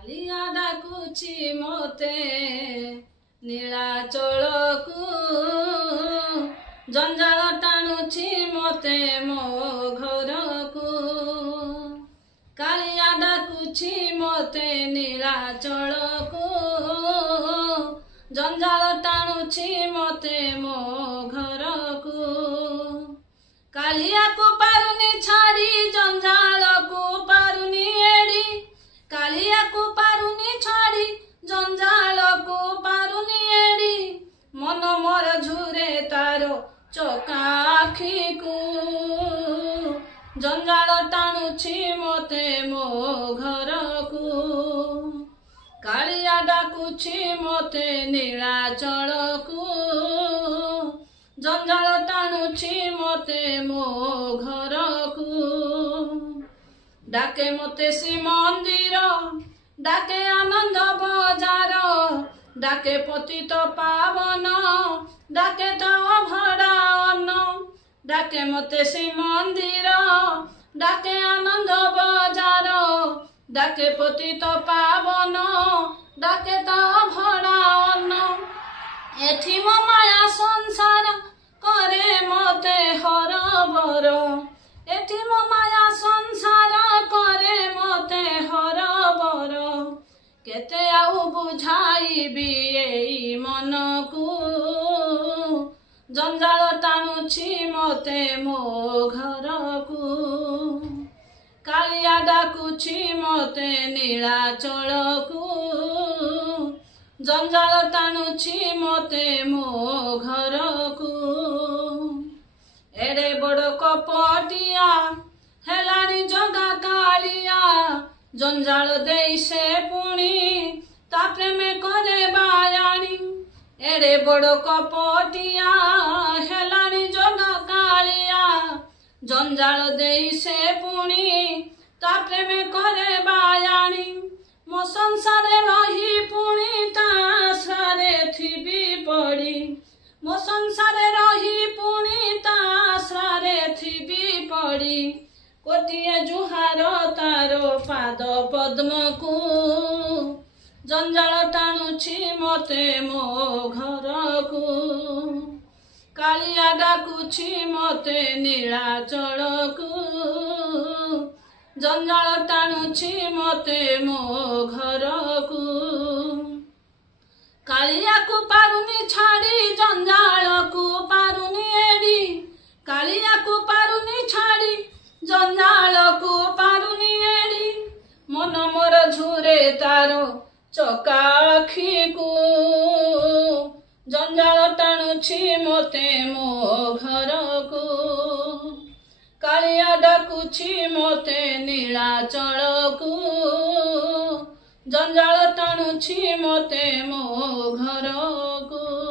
କାଳିଆ ଡାକୁଛି ମୋତେ ନୀଳାଚଳକୁ, ଜଞ୍ଜାଳ ଟାଣୁଛି ମୋତେ ମୋ ଘରକୁ। କାଳିଆ ଡାକୁଛି ମୋତେ ନୀଳାଚଳକୁ, ଜଞ୍ଜାଳ ଟାଣୁଛି ମୋତେ ମୋ ଘରକୁ। କାଳିଆକୁ ପାରୁନି ଛାଡ଼ି, ଜଞ୍ଜାଳକୁ ପାରୁନି ଏଡ଼ି। କାଳିଆକୁ ପାରୁନି ଛାଡ଼ି, ଜଞ୍ଜାଳକୁ ପାରୁନି ଏଡ଼ି। ମନ ମୋର ଝୁରେ ତାର ଚକା ଆଖିକୁ, ଜଞ୍ଜାଳ ଟାଣୁଛି ମୋତେ ମୋ ଘରକୁ। କାଳିଆ ଡାକୁଛି ମୋତେ ନୀଳାଚଳକୁ, ଜଞ୍ଜାଳ ଟାଣୁଛି ମୋତେ ମୋ ଘରକୁ। ଡାକେ ମୋତେ ଶ୍ରୀମନ୍ଦିର, ଡାକେ ଆନନ୍ଦ ବଜାର, ଡାକେ ପତିତ ପାବନ, ଡାକେ ତ ଅଭଡ଼ା ଅନ୍ନ। ଡାକେ ମୋତେ ଶ୍ରୀମନ୍ଦିର, ଡାକେ ଆନନ୍ଦ ବଜାର, ଡାକେ ପତିତ ପାବନ, ଡାକେ ତ ଅଭଡ଼ା ଅନ୍ନ। ଏଠି ମୋ ମାୟା ସଂସାର କରେ ମୋତେ ହରବର, ଏଠି ମୋ ମାୟା ସଂସାର କରେ ମୋତେ ହରବର। କେତେ ଆଉ ବୁଝାଇବି ଏଇ ମନକୁ, ଜଞ୍ଜାଳ ଟାଣୁଛି ମୋତେ ମୋ ଘରକୁ। କାଳିଆ ଡାକୁଛି ମୋତେ ନୀଳାଚଳକୁ, ଜଞ୍ଜାଳ ଟାଣୁଛି ମୋତେ ମୋ ଘରକୁ। ଏଡ଼େ ବଡ଼ କପଟିଆ ହେଲାଣି ଜଗା କାଳିଆ, ଜଞ୍ଜାଳ ଦେଇ ସେ ପୁଣି ତା ପ୍ରେମେ କରେ ବାୟାଣୀ। ଏଡ଼େ ବଡ଼ କପଟିଆ ହେଲାଣି ଜଗା କାଳିଆ, ଜଞ୍ଜାଳ ଦେଇ ସେ ପୁଣି ତା ପ୍ରେମେ କରେ ବାୟାଣୀ। ମୋ ସଂସାରେ ରହି ପୁଣି ତା ଆଶ୍ରାରେ ଥିବି ପଡ଼ି, ମୋ ସଂସାରେ ରହି ପୁଣି ତା ଆଶ୍ରାରେ ଥିବି ପଡ଼ି। ଗୋଟିଏ ଜୁହାର ତାର ପାଦ ପଦ୍ମକୁ, ଜଞ୍ଜାଳ ଟାଣୁଛି ମୋତେ ମୋ ଘରକୁ। କାଳିଆ ଡାକୁଛି ମୋତେ ନୀଳାଚଳକୁ, ଜଞ୍ଜାଳ ଟାଣୁଛି ମୋତେ ମୋ ଘରକୁ। କାଳିଆକୁ ପାରୁନି ଛାଡ଼ି, ଜଞ୍ଜାଳକୁ ପାରୁନି ଏଡ଼ି। କାଳିଆକୁ ପାରୁନି ଛାଡ଼ି, ଜଞ୍ଜାଳକୁ ପାରୁନି ଏଡ଼ି। ମନ ମୋର ଝୁରେ ତାର ଚକା ଆଖିକୁ, ଜଞ୍ଜାଳ ଟାଣୁଛି ମୋତେ ମୋ ଘରକୁ। କାଳିଆ ଡାକୁଛି ମୋତେ ନୀଳାଚଳକୁ, ଜଞ୍ଜାଳ ଟାଣୁଛି ମୋତେ ମୋ ଘରକୁ।